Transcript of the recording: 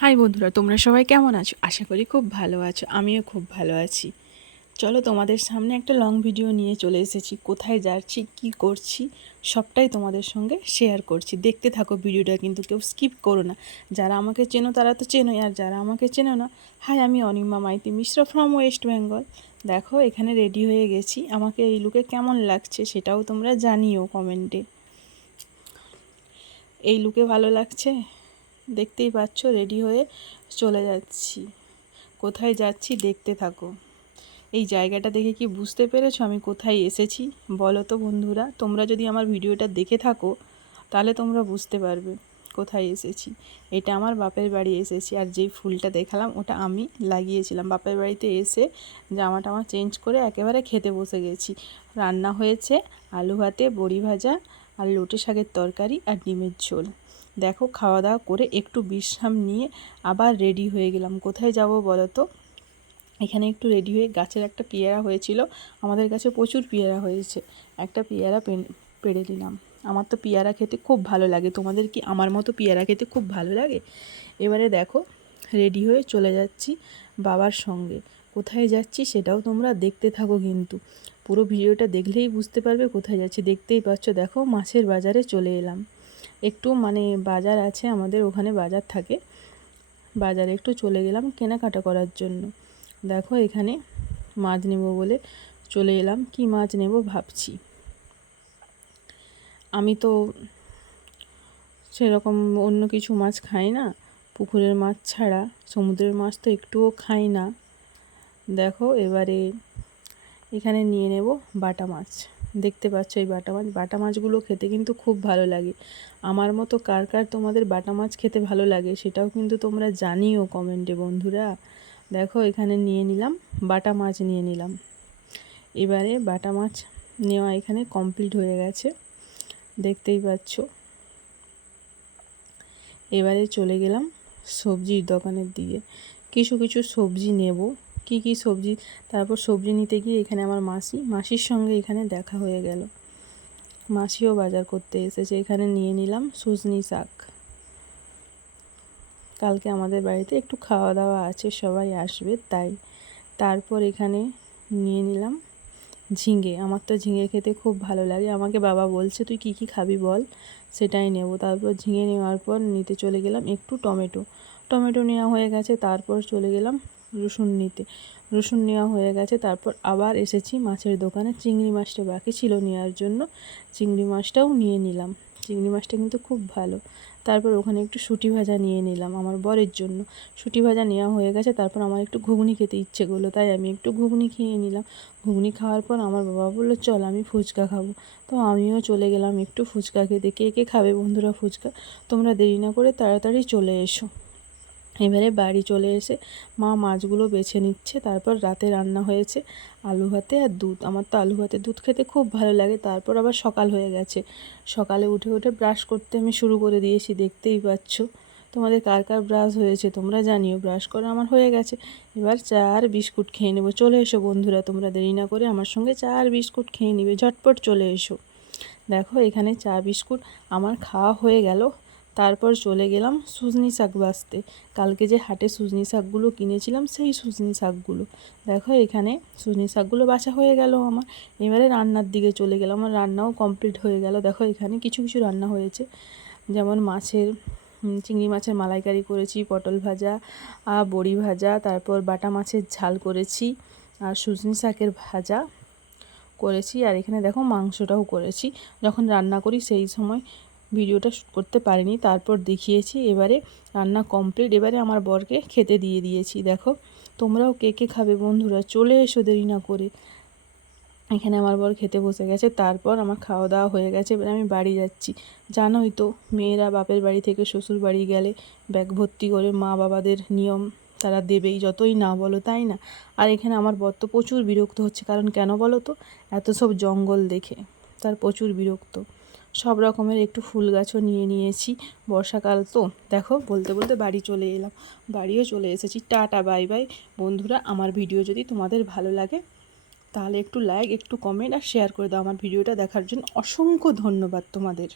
High বন্ধুরা, তোমরা সবাই কেমন আছো? আশা করি খুব ভালো আছো। আমিও খুব ভালো আছি। চলো, তোমাদের সামনে একটা লং ভিডিও নিয়ে চলে এসেছি। কোথায় যাচ্ছি, কি করছি, সবটাই তোমাদের সঙ্গে শেয়ার করছি। দেখতে থাকো ভিডিওটা, কিন্তু কেউ স্কিপ করো না। যারা আমাকে চেনো তারা তো চেনোই, আর যারা আমাকে চেনো না, হাই, আমি অনিমা মাইতি মিশ্র ফ্রম ওয়েস্ট বেঙ্গল। দেখো, এখানে রেডি হয়ে গেছি। আমাকে এই লুকে কেমন লাগছে সেটাও তোমরা জানিও কমেন্টে। এই লুকে ভালো লাগছে? দেখতেই পাচ্ছ, রেডি হয়ে চলে যাচ্ছি। কোথায় যাচ্ছি দেখতে থাকো। এই জায়গাটা দেখে কি বুঝতে পেরেছো আমি কোথায় এসেছি? বলো তো বন্ধুরা, তোমরা যদি আমার ভিডিওটা দেখে থাকো তাহলে তোমরা বুঝতে পারবে কোথায় এসেছি। এটা আমার বাপের বাড়ি এসেছি, আর যেই ফুলটা দেখালাম ওটা আমি লাগিয়েছিলাম। বাপের বাড়িতে এসে জামা টামা চেঞ্জ করে একেবারে খেতে বসে গেছি। রান্না হয়েছে আলু ভাতে, বড়ি ভাজা, আর লোটে শাকের তরকারি, আর ডিমের ঝোল। দেখো, খাওয়া দাওয়া করে একটু বিশ্রাম নিয়ে আবার রেডি হয়ে গেলাম। কোথায় যাব বলো তো? এখানে একটু রেডি হয়ে, গাছের একটা পেয়ারা হয়েছিল, আমাদের কাছে প্রচুর পেয়ারা হয়েছে, একটা পেয়ারা পেড়ে নিলাম। আমার তো পেয়ারা খেতে খুব ভালো লাগে। তোমাদের কি আমার মতো পেয়ারা খেতে খুব ভালো লাগে? এবারে দেখো, রেডি হয়ে চলে যাচ্ছি বাবার সঙ্গে। কোথায় যাচ্ছি সেটাও তোমরা দেখতে থাকো, কিন্তু পুরো ভিডিওটা দেখলেই বুঝতে পারবে কোথায় যাচ্ছি। দেখতেই পাচ্ছ, দেখো মাছের বাজারে চলে এলাম। একটু বাজার আছে আমাদের ওখানে, বাজার থাকে, বাজারে একটু চলে গেলাম কেনাকাটা করার জন্য। দেখো, এখানে মাছ নেব বলে চলে এলাম। কি মাছ নেব ভাবছি। আমি তো সেরকম অন্য কিছু মাছ খাই না, পুকুরের মাছ ছাড়া সমুদ্রের মাছ তো একটুও খাই না। দেখো, এবারে এখানে নিয়ে নেব বাটা মাছ। দেখতে পাচ্ছ এই বাটা মাছগুলো খেতে কিন্তু খুব ভালো লাগে। আমার মতো কার কার তোমাদের বাটা মাছ খেতে ভালো লাগে সেটাও কিন্তু তোমরা জানিও কমেন্টে বন্ধুরা। দেখো, এখানে নিয়ে নিলাম, বাটা মাছ নিয়ে নিলাম। এবারে বাটা মাছ নেওয়া এখানে কমপ্লিট হয়ে গেছে, দেখতেই পাচ্ছ। এবারে চলে গেলাম সবজির দোকানের দিকে, কিছু কিছু সবজি নেব। কি কি সবজি, তারপর সবজি নিতে গিয়ে এখানে আমার মাসির সঙ্গে এখানে দেখা হয়ে গেল। মাসিও বাজার করতে এসেছে। এখানে নিয়ে নিলাম সজনি শাক। কালকে আমাদের বাড়িতে একটু খাওয়া দাওয়া আছে, সবাই আসবে তাই। তারপর এখানে নিয়ে নিলাম ঝিঙে। আমার তো ঝিঙে খেতে খুব ভালো লাগে। আমাকে বাবা বলছে তুই কি কি খাবি বল, সেটাই নেব। তারপর ঝিঙে নেওয়ার পর নিতে চলে গেলাম একটু টমেটো নেওয়া হয়ে গেছে। তারপর চলে গেলাম রসুন নিতে। রসুন নেওয়া হয়ে গেছে। তারপর আবার এসেছি মাছের দোকানে। চিংড়ি মাছটা বাকি ছিল নেওয়ার জন্য, চিংড়ি মাছটাও নিয়ে নিলাম। চিংড়ি মাছটা কিন্তু খুব ভালো। তারপর ওখানে একটু শুঁটি ভাজা নিয়ে নিলাম আমার বরের জন্য। শুঁটি ভাজা নেওয়া হয়ে গেছে। তারপর আমার একটু ঘুগনি খেতে ইচ্ছে করলো, তাই আমি একটু ঘুগনি খেয়ে নিলাম। ঘুগনি খাওয়ার পর আমার বাবা বললো চল আমি ফুচকা খাবো। তো আমিও চলে গেলাম একটু ফুচকা খেতে। কে কে খাবে বন্ধুরা ফুচকা? তোমরা দেরি না করে তাড়াতাড়ি চলে এসো। এবারে বাড়ি চলে এসে মা মাছগুলো বেছে নিচ্ছে। তারপর রাতে রান্না হয়েছে আলু ভাতে আর দুধ। আমার তো আলু ভাতে দুধ খেতে খুব ভালো লাগে। তারপর আবার সকাল হয়ে গেছে, সকালে উঠে উঠে ব্রাশ করতে আমি শুরু করে দিয়েছি, দেখতেই পাচ্ছ। তোমাদের কার কার ব্রাশ হয়েছে তোমরা জানিও। ব্রাশ করা আমার হয়ে গেছে। এবার চা আর বিস্কুট খেয়ে নেবো। চলে এসো বন্ধুরা, তোমরা দেরি না করে আমার সঙ্গে চা আর বিস্কুট খেয়ে নিবে, ঝটপট চলে এসো। দেখো, এখানে চা বিস্কুট আমার খাওয়া হয়ে গেল। তারপর চলে গেলাম সুজনি শাক বাছতে। কালকে যে হাটে সুজনি শাকগুলো কিনেছিলাম সেই সুজনি শাকগুলো। দেখো, এখানে সুজনি শাকগুলো বাছা হয়ে গেল আমার। এবারে রান্নার দিকে চলে গেলাম। আমার রান্নাও কমপ্লিট হয়ে গেল। দেখো, এখানে কিছু কিছু রান্না হয়েছে, যেমন চিংড়ি মাছের মালাইকারি করেছি, পটল ভাজা, বড়ি ভাজা, তারপর বাটা মাছের ঝাল করেছি, আর সুজনি শাকের ভাজা করেছি। আর এখানে দেখো মাংসটাও করেছি। যখন রান্না করি সেই সময় ভিডিওটা শ্যুট করতে পারিনি, তারপর দেখিয়েছি। এবারে রান্না কমপ্লিট। এবারে আমার বরকে খেতে দিয়ে দিয়েছি। দেখো, তোমরাও কে কে খাবে বন্ধুরা চলে এসো দেরি না করে। এখানে আমার বর খেতে বসে গেছে। তারপর আমার খাওয়া দাওয়া হয়ে গেছে। এবারে আমি বাড়ি যাচ্ছি। জানোই তো, মেয়েরা বাপের বাড়ি থেকে শ্বশুর বাড়ি গেলে ব্যাগ ভর্তি করে, মা বাবাদের নিয়ম তারা দেবেই, যতই না বলো, তাই না? আর এখানে আমার বর তো প্রচুর বিরক্ত হচ্ছে, কারণ কেন বলো তো? এত সব জঙ্গল দেখে তার প্রচুর বিরক্ত। সব রকমের একটু ফুল গাছও নিয়ে নিয়েছি, বর্ষাকাল তো। দেখো, বলতে বলতে বাড়ি চলে এলাম, বাড়িও চলে এসেছি। টাটা, বাই বাই বন্ধুরা। আমার ভিডিও যদি তোমাদের ভালো লাগে তাহলে একটু লাইক, একটু কমেন্ট আর শেয়ার করে দাও। আমার ভিডিওটা দেখার জন্য অসংখ্য ধন্যবাদ তোমাদের।